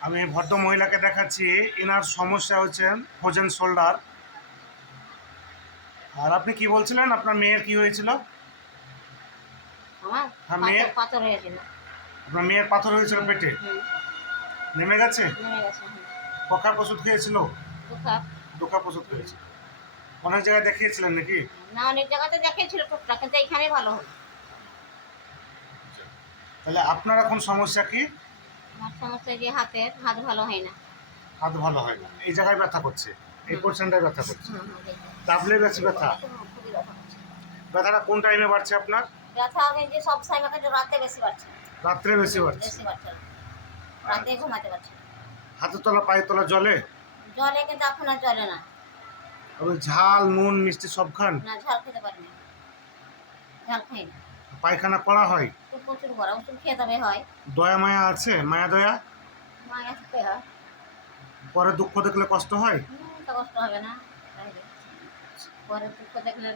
আমি ভদ্র মহিলাকে দেখাচ্ছি। এনার সমস্যা হচ্ছে ফোজেন শোল্ডার। আর আপনি কি বলছিলেন? আপনার মেয়ের কি হয়েছিল? আমার হ্যাঁ, পাথর- মেয়ে- পাথর হয়েছিল। আপনার মেয়ের পাথর হয়েছিল পেটে? নেমে গেছে। ককার ওষুধ খেয়েছিল। দোকাপ ওষুধ খেয়েছিল। অনেক জায়গায় দেখিয়েছিলেন নাকি? না অনেক জায়গাতে দেখিয়েছিল টুকটাক কিন্তু এইখানেই ভালো হলো। তাহলে আপনার এখন সমস্যা কি? আমার সমস্যা যে হাতের হাত ভালো হয় না। হাত ভালো হয় না। এই জায়গায় ব্যথা করছে। এই। পোর্শনটায় ব্যথা করছে। হুম, বেশি ব্যথা। ব্যথাটা কোন টাইমে বাড়ছে আপনার? ব্যথা আমি যে সব সময় রাতে বেশি বাড়ছে। রাত্রে বেশি বাড়ছে? বেশি বাড়ছে। রাতে ঘুমাতে পারছি হাতের তলা পায়ের তলা জলে জলে কিন্তু এখন আর জলে না। ওই ঝাল নুন মিষ্টি সব খান? না ঝাল খেতে পারি না। ঝাল খাই না। পায়খানা করা হয়? প্রচুর গরম ওষুধ খেয়ে তবে হয়। দয়া মায়া আছে? মায়া দয়া? মায়া আছে হয়। পরে দুঃখ দেখলে কষ্ট হয়? কষ্ট হবে না। পরে দুঃখ দেখলে